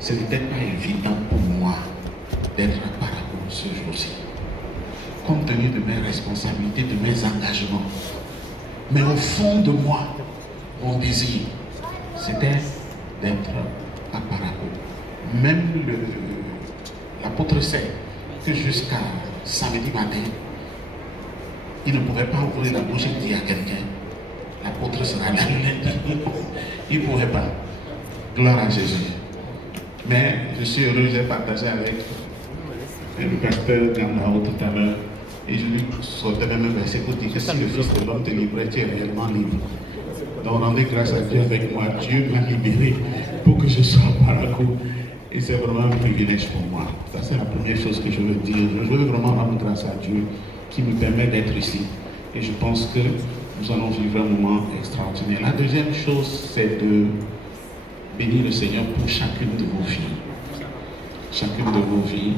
Ce n'était pas évident pour moi d'être à Parakou ce jour-ci, compte tenu de mes responsabilités, de mes engagements. Mais au fond de moi, mon désir, c'était d'être à Parakou. Même l'apôtre sait que jusqu'à samedi matin, il ne pouvait pas ouvrir la bouche et dire à quelqu'un, l'apôtre sera là le lundi. Il ne pouvait pas. Gloire à Jésus. Mais je suis heureux, j'ai partagé avec le pasteur Gamao tout à l'heure. Et je lui sortais même un verset pour dire que si le Fils de l'homme te libère, tu es réellement libre. Donc rendez grâce à Dieu avec moi. Dieu m'a libéré pour que je sois à Parakou. Et c'est vraiment un privilège pour moi. Ça, c'est la première chose que je veux dire. Je veux vraiment rendre grâce à Dieu qui me permet d'être ici. Et je pense que nous allons vivre un moment extraordinaire. La deuxième chose, c'est de bénir le Seigneur pour chacune de vos vies. Chacune de vos vies.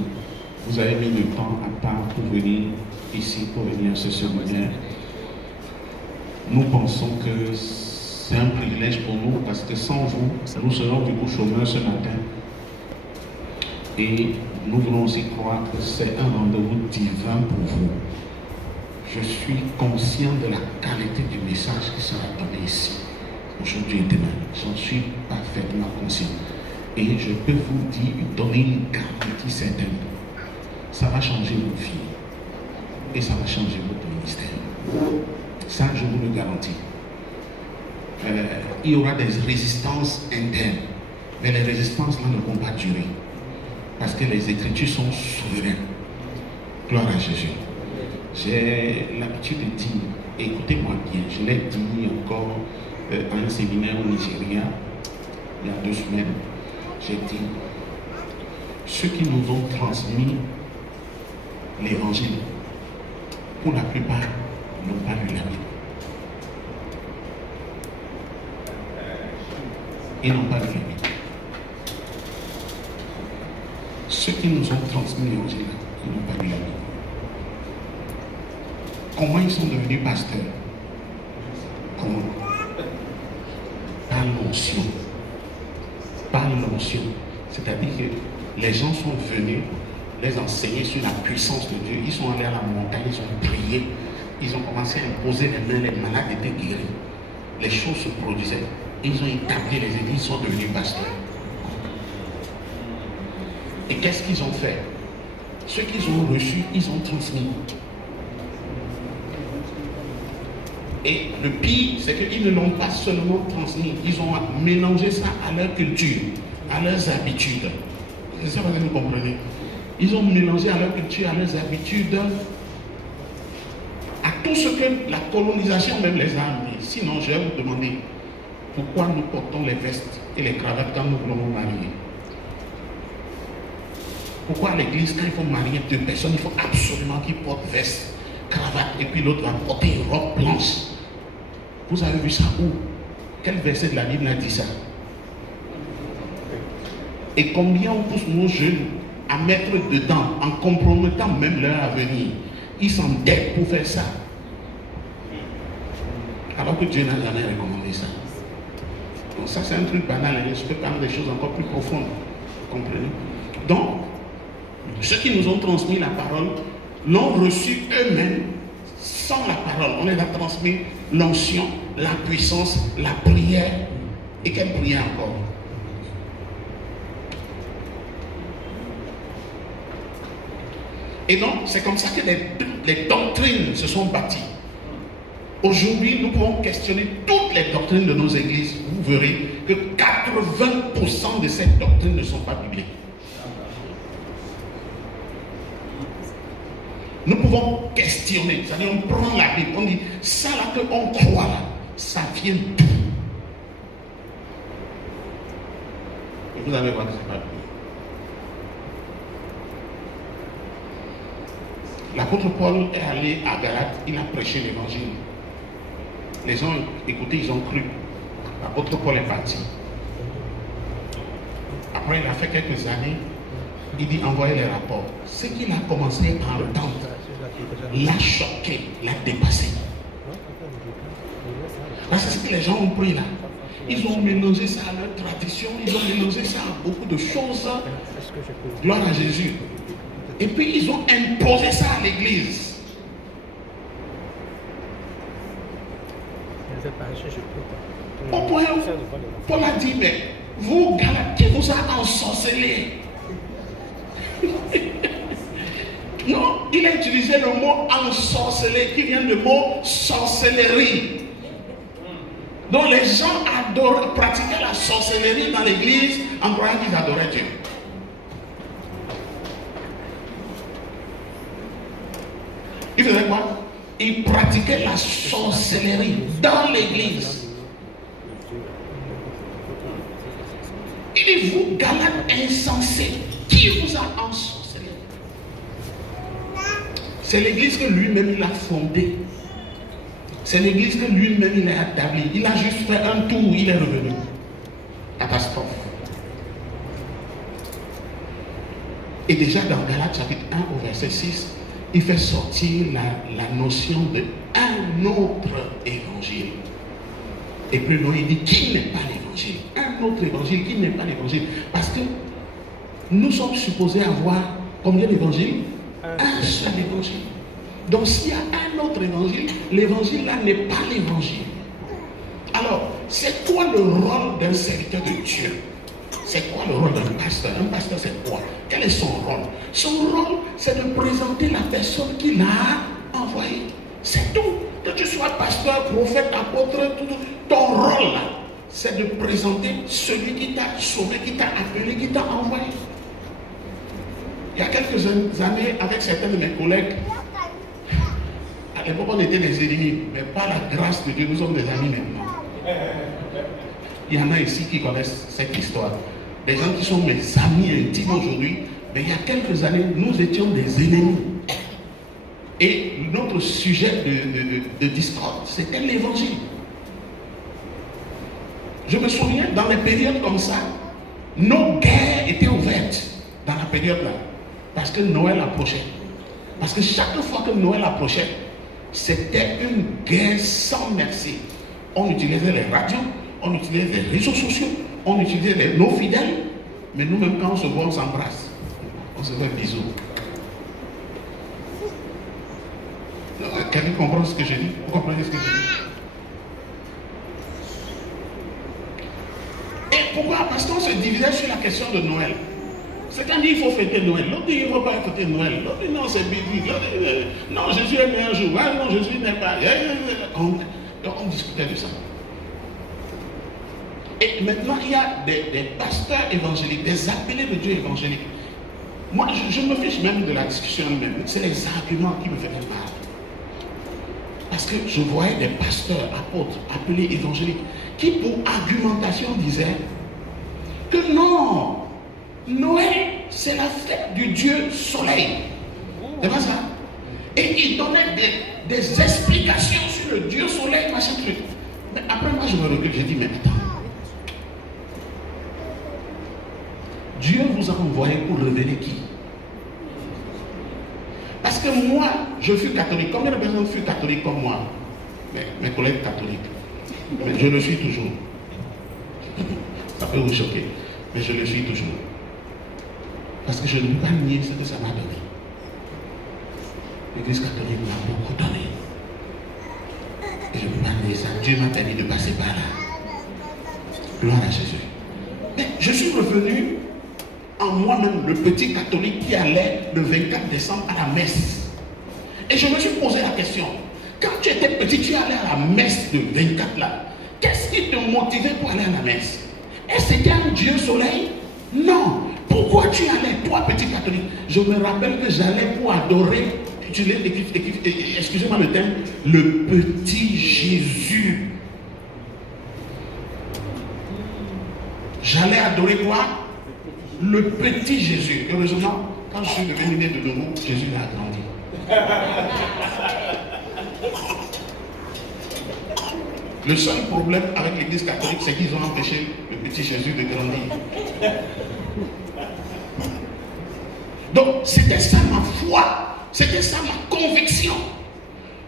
Vous avez mis le temps à part pour venir ici, pour venir à ce séminaire. Nous pensons que c'est un privilège pour nous parce que sans vous, nous serons du coup chômeurs ce matin. Et nous voulons aussi croire que c'est un rendez-vous divin pour vous. Je suis conscient de la qualité du message qui sera donné ici, aujourd'hui et demain. J'en suis parfaitement conscient. Et je peux vous dire, donner une garantie certaine. Ça va changer vos vies. Et ça va changer votre ministère. Ça, je vous le garantis. Il y aura des résistances internes. Mais les résistances-là ne vont pas durer. Parce que les Écritures sont souveraines. Gloire à Jésus. J'ai l'habitude de dire, écoutez-moi bien, je l'ai dit encore à un séminaire au Nigeria, il y a 2 semaines, j'ai dit, ceux qui nous ont transmis l'évangile, pour la plupart, n'ont pas lu la Bible. Ils n'ont pas lu la Bible. Ceux qui nous ont transmis l'évangile, ils n'ont pas lu la Bible. Comment ils sont devenus pasteurs? Comment? Par l'onction. Par l'onction. C'est-à-dire que les gens sont venus les enseigner sur la puissance de Dieu. Ils sont allés à la montagne, ils ont prié, ils ont commencé à imposer les mains, les malades étaient guéris. Les choses se produisaient. Ils ont établi les églises, ils sont devenus pasteurs. Et qu'est-ce qu'ils ont fait? Ce qu'ils ont reçu, ils ont transmis. Et le pire, c'est qu'ils ne l'ont pas seulement transmis, ils ont mélangé ça à leur culture, à leurs habitudes. Je ne sais pas si vous comprenez. Ils ont mélangé à leur culture, à leurs habitudes, à tout ce que la colonisation même les a amenés. Sinon, je vais vous demander pourquoi nous portons les vestes et les cravates quand nous voulons nous marier. Pourquoi à l'église, quand il faut marier 2 personnes, il faut absolument qu'ils portent veste, cravate, et puis l'autre va porter une robe blanche. Vous avez vu ça où? Quel verset de la Bible a dit ça? Et combien on pousse nos jeunes à mettre dedans, en compromettant même leur avenir? Ils s'endettent pour faire ça. Alors que Dieu n'a jamais recommandé ça. Donc ça c'est un truc banal, hein. Je peux parler des choses encore plus profondes. Vous comprenez? Donc, ceux qui nous ont transmis la parole l'ont reçu eux-mêmes sans la parole. On les a transmis l'onction, la puissance, la prière. Et quelle prière encore? Et donc, c'est comme ça que les doctrines se sont bâties. Aujourd'hui, nous pouvons questionner toutes les doctrines de nos églises. Vous verrez que 80% de ces doctrines ne sont pas bibliques. Nous pouvons questionner, c'est-à-dire on prend la Bible, on dit, ça là que on croit là, ça vient d'où? Et vous allez voir que c'est pas biblique. L'apôtre Paul est allé à Galate, il a prêché l'évangile. Les gens écoutez, ils ont cru. L'apôtre Paul est parti. Après, il a fait quelques années, il dit envoyez les rapports. Ce qu'il a commencé à entendre l'a choqué, l'a dépassé. Parce que c'est ce que les gens ont pris là. Ils ont mélangé ça à leur tradition, ils ont mélangé ça à beaucoup de choses. Gloire à Jésus. Et puis ils ont imposé ça à l'église. Au point où Paul a dit, mais vous, Galates, qui vous a ensorcelé? Non, il a utilisé le mot ensorcelé qui vient du mot sorcellerie. Donc les gens pratiquaient la sorcellerie dans l'église en croyant qu'ils adoraient Dieu. Ils faisaient quoi? Ils pratiquaient la sorcellerie dans l'église. Il dit, vous, Galates insensés, qui vous a ensorcelé? C'est l'église que lui-même il a fondée. C'est l'église que lui-même il a établie. Il a juste fait un tour, il est revenu. Catastrophe. Et déjà dans Galates chapitre 1 au verset 6, il fait sortir la notion de un autre évangile. Et plus loin, il dit qui n'est pas l'évangile. Un autre évangile qui n'est pas l'évangile. Parce que nous sommes supposés avoir combien d'évangiles? Un seul évangile. Donc s'il y a un autre évangile, l'évangile là n'est pas l'évangile. Alors, c'est quoi le rôle d'un serviteur de Dieu? C'est quoi le rôle d'un pasteur? Un pasteur, c'est quoi? Quel est son rôle? Son rôle, c'est de présenter la personne qu'il a envoyée. C'est tout. Que tu sois pasteur, prophète, apôtre, tout, ton rôle là, c'est de présenter celui qui t'a sauvé, qui t'a appelé, qui t'a envoyé. Il y a quelques années, avec certains de mes collègues, à l'époque on était des ennemis, mais par la grâce de Dieu, nous sommes des amis maintenant. Il y en a ici qui connaissent cette histoire. Des gens qui sont mes amis intimes aujourd'hui, mais il y a quelques années, nous étions des ennemis. Et notre sujet de discorde, c'était l'évangile. Je me souviens, dans les périodes comme ça, nos guerres étaient ouvertes dans la période là. Parce que Noël approchait. Parce que chaque fois que Noël approchait, c'était une guerre sans merci. On utilisait les radios, on utilisait les réseaux sociaux, on utilisait nos fidèles, mais nous-mêmes quand on se voit, on s'embrasse. On se fait bisous. Quelqu'un comprend ce que je dis? Vous comprenez ce que je dis? Et pourquoi? Parce qu'on se divisait sur la question de Noël. Certains disent qu'il faut fêter Noël, l'autre dit qu'il ne faut pas fêter Noël, l'autre dit non c'est biblique, non Jésus est né un jour, ah, non Jésus n'est pas. On discutait de ça. Et maintenant il y a des pasteurs évangéliques, des appelés de Dieu évangéliques. Moi je me fiche même de la discussion même, c'est les arguments qui me faisaient mal. Parce que je voyais des pasteurs, apôtres, appelés évangéliques, qui pour argumentation disaient que non, Noël, c'est la fête du Dieu soleil. C'est pas ça? Et ils donnaient des explications sur le Dieu soleil, machin truc. Mais après moi je me recule, j'ai dit, mais attends. Dieu vous a envoyé pour révéler qui? Parce que moi, je fus catholique. Combien de personnes furent catholiques comme moi? Mes collègues catholiques. Mais je le suis toujours. Ça peut vous choquer. Mais je le suis toujours. Parce que je ne peux pas nier ce que ça m'a donné. L'Église catholique m'a beaucoup donné. Et je ne peux pas nier ça. Dieu m'a permis de passer par là. Gloire à Jésus. Mais je suis revenu en moi-même, le petit catholique qui allait le 24 décembre à la messe. Et je me suis posé la question. Quand tu étais petit, tu allais à la messe de 24 là. Qu'est-ce qui te motivait pour aller à la messe? Est-ce que c'était un Dieu soleil? Non. Pourquoi tu allais, toi petit catholique? Je me rappelle que j'allais pour adorer, excusez-moi le terme, le petit Jésus. J'allais adorer quoi? Le petit Jésus. Heureusement, quand je suis devenu né de nouveau, Jésus a grandi. Le seul problème avec l'église catholique, c'est qu'ils ont empêché le petit Jésus de grandir. Donc, c'était ça ma foi, c'était ça ma conviction.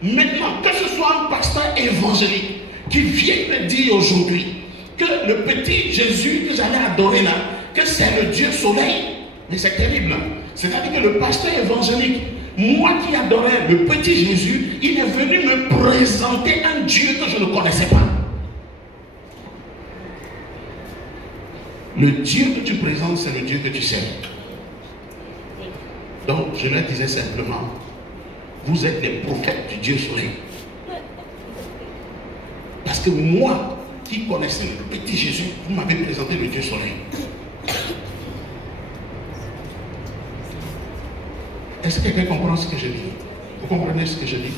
Maintenant, que ce soit un pasteur évangélique, qui viennent me dire aujourd'hui que le petit Jésus que j'allais adorer là, que c'est le Dieu soleil. Mais c'est terrible. C'est-à-dire que le pasteur évangélique, moi qui adorais le petit Jésus, il est venu me présenter un Dieu que je ne connaissais pas. Le Dieu que tu présentes, c'est le Dieu que tu sais. Donc, je leur disais simplement, vous êtes les prophètes du Dieu soleil. Parce que moi, qui connaissais le petit Jésus, vous m'avez présenté le Dieu soleil. Est-ce que quelqu'un comprend ce que je dis? Vous comprenez ce que je dis?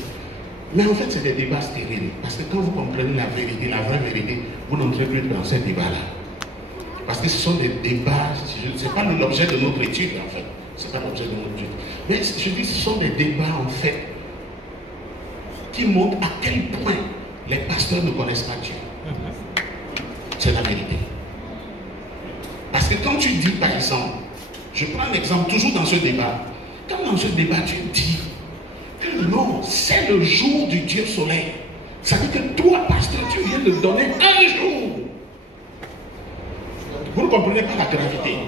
Mais en fait, c'est des débats stériles. Parce que quand vous comprenez la vérité, la vraie vérité, vous n'entrez plus dans ces débats-là. Parce que ce sont des débats, ce n'est pas l'objet de notre étude, en fait. Ce n'est pas l'objet de notre étude. Mais je dis, ce sont des débats, en fait, qui montrent à quel point les pasteurs ne connaissent pas Dieu. C'est la vérité. Parce que quand tu dis, par exemple, je prends un exemple toujours dans ce débat, quand dans ce débat tu dis que non, c'est le jour du Dieu soleil, ça veut dire que toi, pasteur, tu viens de donner un jour. Vous ne comprenez pas la gravité.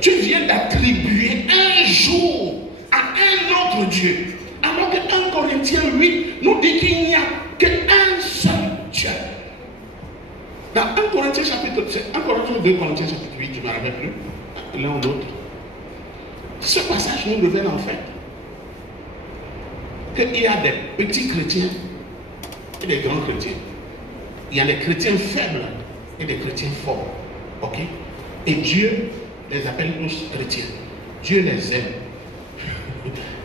Tu viens d'attribuer un jour à un autre Dieu. Alors que 1 Corinthiens 8 nous dit qu'il n'y a qu'un seul Dieu. Dans 1 Corinthiens chapitre 1 Corinthiens 2 Corinthiens chapitre 8, je ne me rappelle plus, l'un ou l'autre. Ce passage nous révèle en fait qu'il y a des petits chrétiens et des grands chrétiens. Il y a des chrétiens faibles et des chrétiens forts. Ok? Et Dieu les appelle tous chrétiens. Dieu les aime.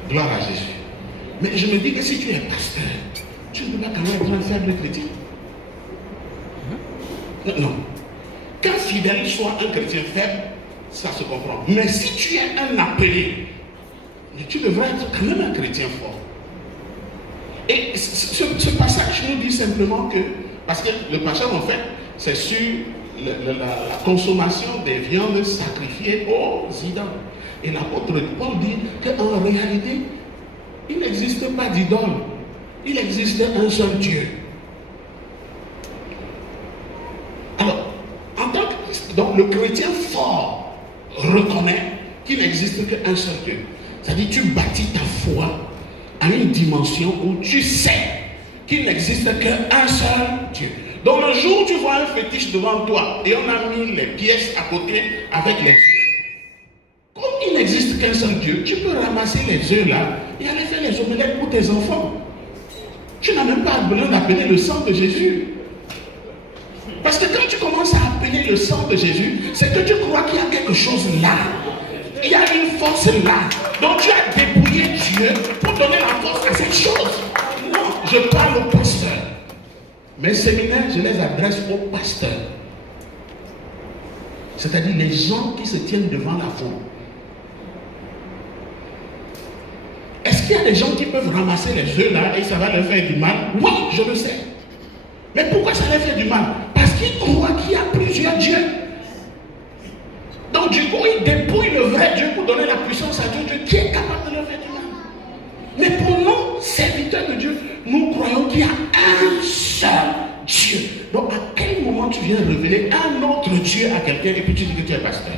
Gloire à Jésus. Mais je me dis que si tu es pasteur, tu ne peux pas quand même être un faible chrétien. Non. Qu'un fidèle soit un chrétien faible, ça se comprend. Mais si tu es un appelé, tu devrais être quand même un chrétien fort. Et ce passage nous dit simplement que, parce que le passage en fait, c'est sur la consommation des viandes sacrifiées aux idoles. Et l'apôtre Paul dit qu'en réalité, il n'existe pas d'idole. Il existe un seul Dieu. Alors, donc le chrétien fort reconnaît qu'il n'existe qu'un seul Dieu. C'est-à-dire tu bâtis ta foi à une dimension où tu sais qu'il n'existe qu'un seul Dieu. Donc le jour où tu vois un fétiche devant toi et on a mis les pièces à côté avec les œufs, comme il n'existe qu'un seul Dieu, tu peux ramasser les œufs là et aller faire les omelettes pour tes enfants. Tu n'as même pas besoin d'appeler le sang de Jésus. Parce que quand tu commences à appeler le sang de Jésus, c'est que tu crois qu'il y a quelque chose là. Il y a une force là. Donc tu as dépouillé Dieu pour donner la force à cette chose. Non, je parle au pasteur. Mes séminaires, je les adresse aux pasteurs. C'est-à-dire les gens qui se tiennent devant la foule. Est-ce qu'il y a des gens qui peuvent ramasser les œufs là et ça va leur faire du mal? Oui, je le sais. Mais pourquoi ça leur fait du mal? Parce qu'ils croient qu'il y a plusieurs dieux. Donc du coup, ils dépouillent le vrai Dieu pour donner la puissance à Dieu qui est capable de leur faire du mal. Mais pour nous, serviteurs de Dieu, nous croyons qu'il y a un seul Dieu. Donc à quel moment tu viens révéler un autre Dieu à quelqu'un et puis tu dis que tu es pasteur?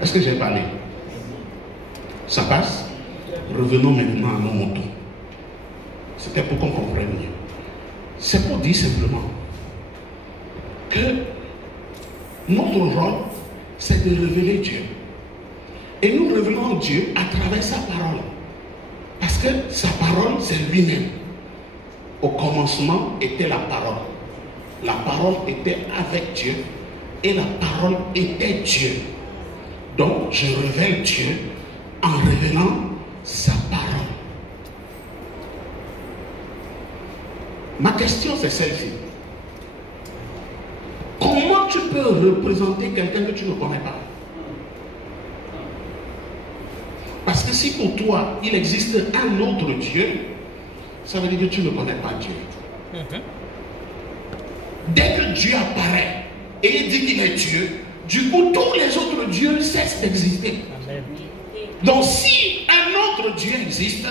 Est-ce que j'ai parlé? Ça passe? Revenons maintenant à nos moutons. C'était pour qu'on comprenne mieux. C'est pour dire simplement que notre rôle, c'est de révéler Dieu. Et nous révélons Dieu à travers sa parole. Parce que sa parole, c'est lui-même. Au commencement était la parole. La parole était avec Dieu. Et la parole était Dieu. Donc, je révèle Dieu en révélant sa parole. Ma question, c'est celle-ci. Comment tu peux représenter quelqu'un que tu ne connais pas? Parce que si pour toi, il existe un autre Dieu, ça veut dire que tu ne connais pas Dieu. Dès que Dieu apparaît et il dit qu'il est Dieu, du coup, tous les autres dieux cessent d'exister. Donc, si un autre Dieu existe,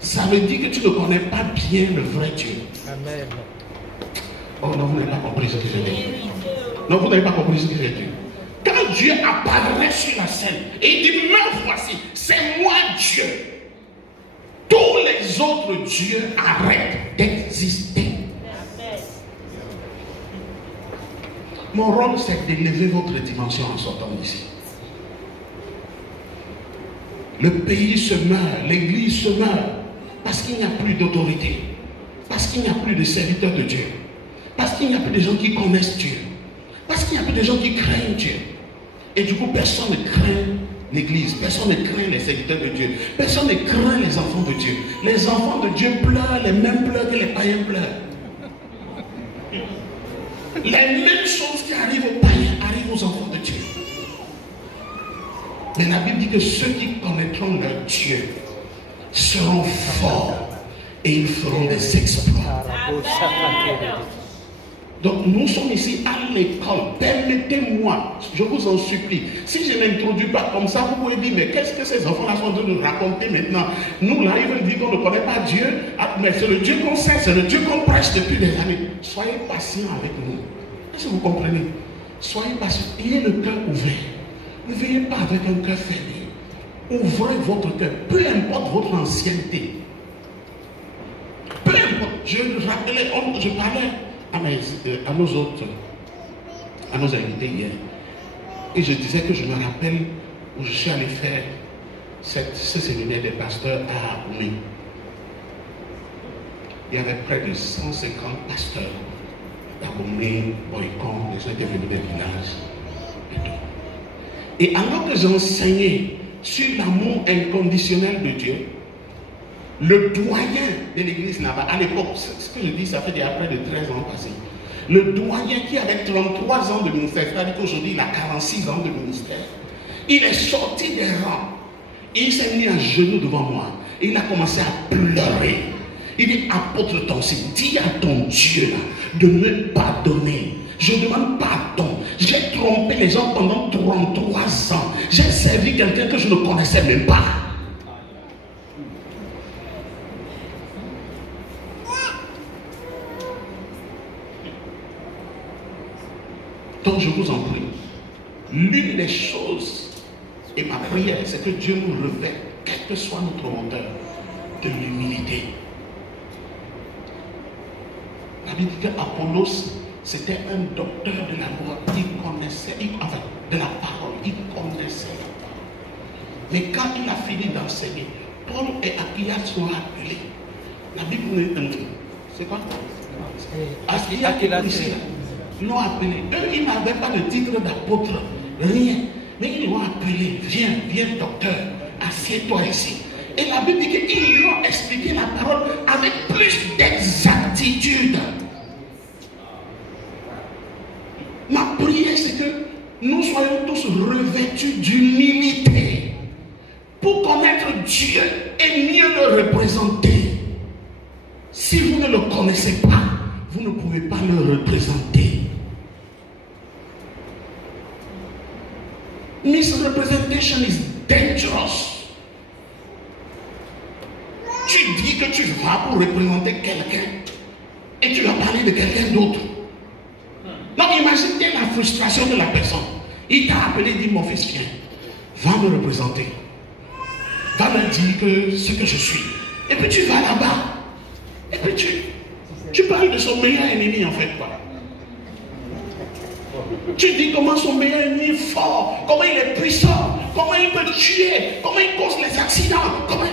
ça veut dire que tu ne connais pas bien le vrai Dieu. Amen. Oh non, vous n'avez pas compris ce que j'ai dit. Non, vous n'avez pas compris ce que j'ai dit. Quand Dieu apparaît sur la scène et il dit, me voici, c'est moi Dieu. Tous les autres dieux arrêtent d'exister. Mon rôle, c'est d'élever votre dimension en sortant d'ici. Le pays se meurt, l'église se meurt, parce qu'il n'y a plus d'autorité, parce qu'il n'y a plus de serviteurs de Dieu, parce qu'il n'y a plus de gens qui connaissent Dieu, parce qu'il n'y a plus de gens qui craignent Dieu. Et du coup, personne ne craint l'église, personne ne craint les serviteurs de Dieu, personne ne craint les enfants de Dieu. Les enfants de Dieu pleurent les mêmes pleurs que les païens pleurent. Les mêmes choses qui arrivent aux païens arrivent aux enfants de Dieu. Mais la Bible dit que ceux qui connaîtront leur Dieu seront forts et ils feront des exploits. Donc nous sommes ici à l'école. Permettez-moi, je vous en supplie. Si je n'introduis pas comme ça, vous pouvez dire, mais qu'est-ce que ces enfants-là sont en train de nous raconter maintenant? Nous, là, ils veulent dire qu'on ne connaît pas Dieu. Ah, mais c'est le Dieu qu'on sait, c'est le Dieu qu'on prêche depuis des années. Soyez patients avec nous. Est-ce que vous comprenez? Soyez patients. Ayez le cœur ouvert. Ne veillez pas avec un cœur fermé. Ouvrez votre cœur. Peu importe votre ancienneté. Peu importe. Je parlais à nos autres, à nos invités hier. Et je disais que je me rappelle où je suis allé faire ce séminaire des pasteurs à Aoumé. Il y avait près de 150 pasteurs d'Aoumé, Boycon, les gens étaient venus des villages et tout. Et alors que j'enseignais sur l'amour inconditionnel de Dieu, le doyen de l'église là-bas, à l'époque, ce que je dis, ça fait déjà près de 13 ans passés. Le doyen qui avait 33 ans de ministère, c'est-à-dire qu'aujourd'hui il a 46 ans de ministère, il est sorti des rangs. Et il s'est mis à genoux devant moi. Et il a commencé à pleurer. Il dit, apôtre Tonsi, dis à ton Dieu là, de me pardonner. Je demande pardon. J'ai trompé les gens pendant 33 ans. J'ai servi quelqu'un que je ne connaissais même pas. Donc je vous en prie, l'une des choses, et ma prière, c'est que Dieu nous revête, quel que soit notre moteur, de l'humilité. La Bible dit qu'Apollos, c'était un docteur de la loi, il connaissait, enfin, de la parole, il connaissait la parole. Mais quand il a fini d'enseigner, Paul et Apollos sont appelés. La Bible nous dit, c'est quoi? Apollos. Ils l'ont appelé. Eux, ils n'avaient pas de titre d'apôtre, rien. Mais ils l'ont appelé. Viens, docteur, assieds-toi ici. Et la Bible dit qu'ils lui ont expliqué la parole avec plus d'exactitude. Ma prière, c'est que nous soyons tous revêtus d'humilité pour connaître Dieu et mieux le représenter. Si vous ne le connaissez pas, vous ne pouvez pas le représenter. Misrepresentation is dangerous. Tu dis que tu vas pour représenter quelqu'un et tu vas parler de quelqu'un d'autre. Donc imagine la frustration de la personne. Il t'a appelé, dit mon fils, viens, va me représenter. Va me dire que ce que je suis. Et puis tu vas là-bas. Et puis tu parles de son meilleur ennemi en fait quoi. Tu dis comment son meilleur ennemi est fort, comment il est puissant, comment il peut tuer, comment il cause les accidents, comment...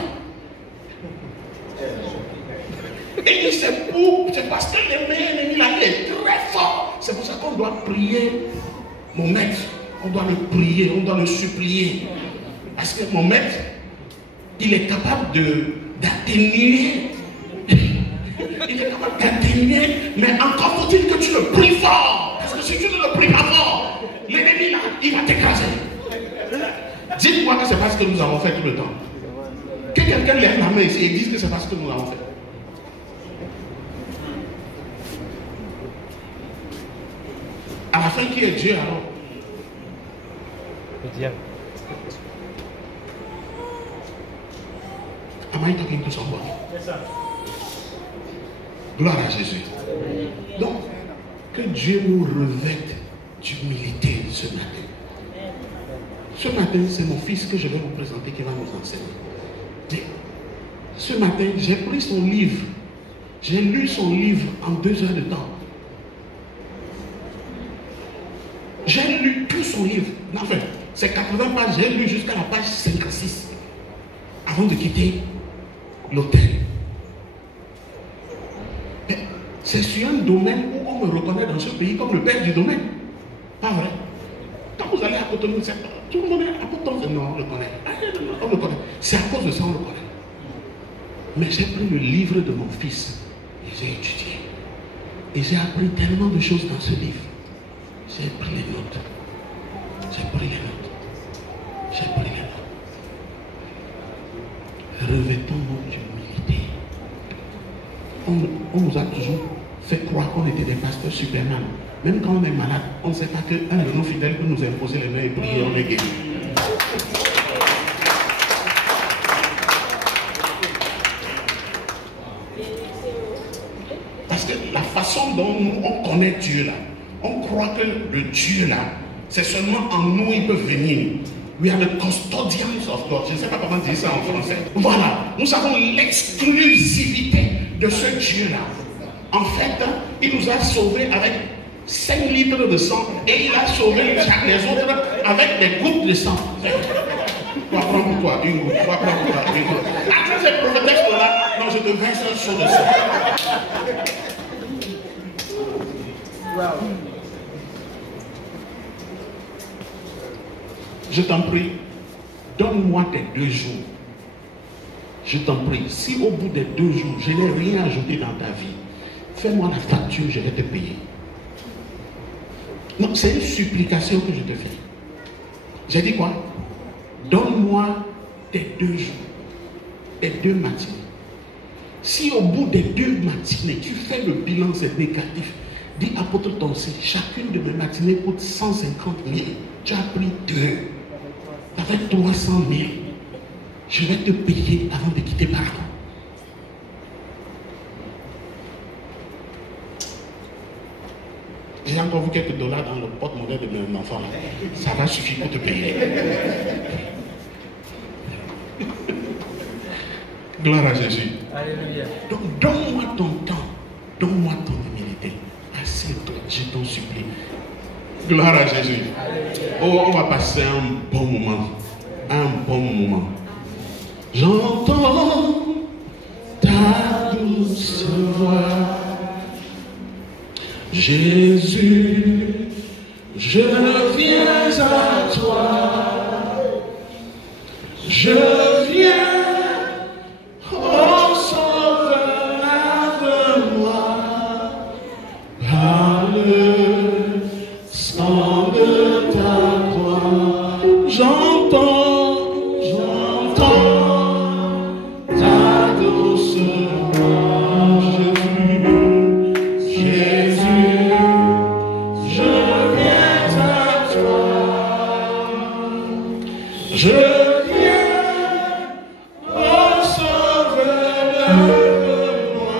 Et c'est parce que le meilleur ennemi là, il est très fort. C'est pour ça qu'on doit prier mon maître. On doit le prier, on doit le supplier. Parce que mon maître, il est capable d'atténuer. Il est capable d'atténuer, mais encore faut-il que tu le pries fort. Parce que si tu ne le pries pas fort, l'ennemi là, il va t'écraser. Dites-moi que c'est pas ce que nous avons fait tout le temps. Que quelqu'un lève la main ici et dise que c'est pas ce que nous avons fait. À la fin, qui est Dieu alors? Le diable. Am I talking to somebody? Gloire à Jésus. Donc, que Dieu nous revête d'humilité ce matin. Ce matin, c'est mon fils que je vais vous présenter qui va nous enseigner. Ce matin, j'ai pris son livre. J'ai lu son livre en 2 heures de temps. J'ai lu tout son livre. Enfin, c'est 80 pages. J'ai lu jusqu'à la page 56 avant de quitter l'hôtel. C'est sur un domaine où on me reconnaît dans ce pays comme le père du domaine. Pas vrai? Quand vous allez à Cotonou, tout le monde est à Cotonou. Non, on le connaît. On le connaît. C'est à cause de ça on le connaît. Mais j'ai pris le livre de mon fils et j'ai étudié. Et j'ai appris tellement de choses dans ce livre. J'ai pris les notes. J'ai pris les notes. J'ai pris les notes. Revêtons-nous d'humilité. On nous a toujours fait croire qu'on était des pasteurs Superman. Même quand on est malade, on ne sait pas qu'un de nos fidèles peut nous imposer les mains et prier, on est guéri. Parce que la façon dont on connaît Dieu là, on croit que le Dieu là, c'est seulement en nous il peut venir. We are the custodians of God. Je ne sais pas comment dire ça en français. Voilà, nous avons l'exclusivité de ce Dieu-là. En fait, il nous a sauvés avec 5 litres de sang et il a sauvé les autres avec des gouttes de sang. Toi, prends pour toi une goutte. Toi, prends pour toi une goutte. Après cette prophétesse-là, non, je te verse un seau de sang. Wow. Je t'en prie, donne-moi tes 2 jours. Je t'en prie, si au bout des 2 jours, je n'ai rien ajouté dans ta vie, fais-moi la facture, je vais te payer. Non, c'est une supplication que je te fais. J'ai dit quoi? Donne-moi tes 2 jours, tes 2 matinées. Si au bout des 2 matinées, tu fais le bilan, c'est négatif, dis apôtre Toncé, chacune de mes matinées coûte 150 000. Tu as pris 2. Avec 300 000, je vais te payer avant de quitter Paris. J'ai encore vu quelques dollars dans le porte-monnaie de mon enfant. Ça va suffire pour te payer. Gloire à Jésus. Alléluia. Donc, donne-moi ton temps. Donne-moi ton humilité. Assieds-toi, je t'en supplie. Gloire à Jésus. Oh, on va passer un bon moment. Un bon moment. J'entends ta douce voix. Jésus, je viens à toi. Je viens, oh sauveur de moi. Par le sang de ta croix, j'entends ta douce voix. Jésus, je viens à toi. Je viens, oh sauveur de moi.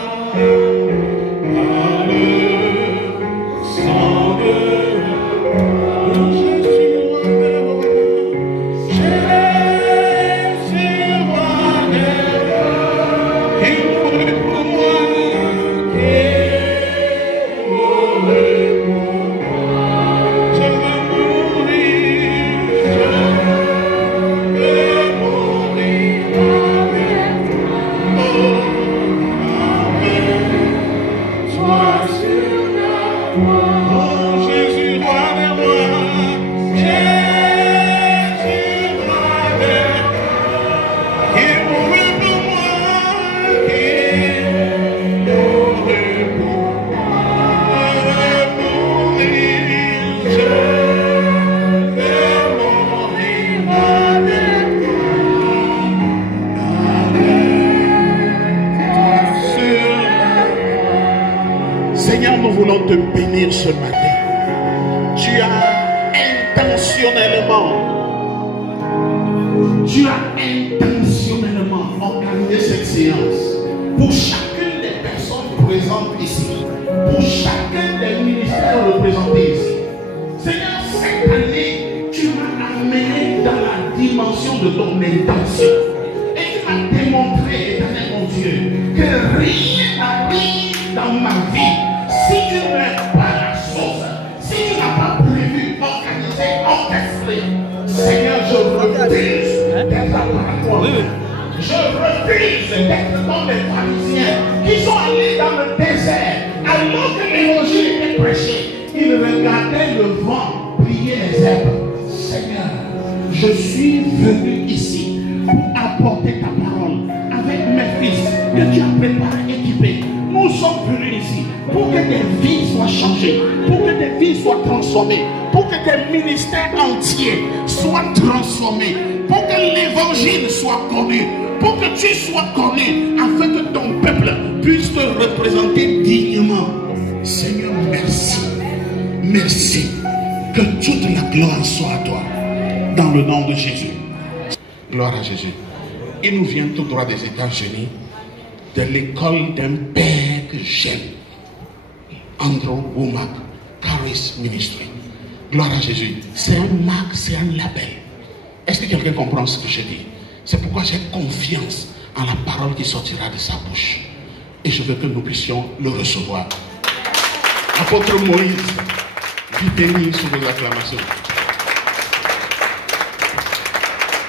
Seigneur, nous voulons te bénir ce matin. Tu as intentionnellement organiser cette séance pour chacune des personnes présentes ici, pour chacun des ministères représentés ici. Seigneur, cette année, tu m'as amené dans la dimension de ton intention. Et tu m'as démontré, éternel mon Dieu, que rien n'arrive dans ma vie si tu ne mets pas la chose, si tu n'as pas prévu, organisé, orchestré. Seigneur, je refuse d'être à toi. Je refuse d'être comme les pharisiens qui sont allés dans le désert alors que l'évangile était prêché. Ils regardaient le vent plier les herbes. Seigneur, je suis venu ici pour apporter ta parole avec mes fils que tu as préparés, équipés. Nous sommes venus ici pour que des vies soient changées, pour que des vies soient transformées, pour que des ministères entiers soient transformés, pour que l'évangile soit connu, pour que tu sois connu, afin que ton peuple puisse te représenter dignement. Seigneur, merci. Merci. Que toute la gloire soit à toi. Dans le nom de Jésus. Gloire à Jésus. Il nous vient tout droit des États-Unis, de l'école d'un père que j'aime, Andrew Wommack, Charis Ministry. Gloire à Jésus. C'est un marque, c'est un label. Est-ce que quelqu'un comprend ce que je dis? C'est pourquoi j'ai confiance en la parole qui sortira de sa bouche. Et je veux que nous puissions le recevoir. Apôtre Moïse, du béni sous vos acclamations.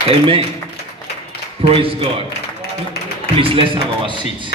Amen. Praise God. Please, let's have our seats.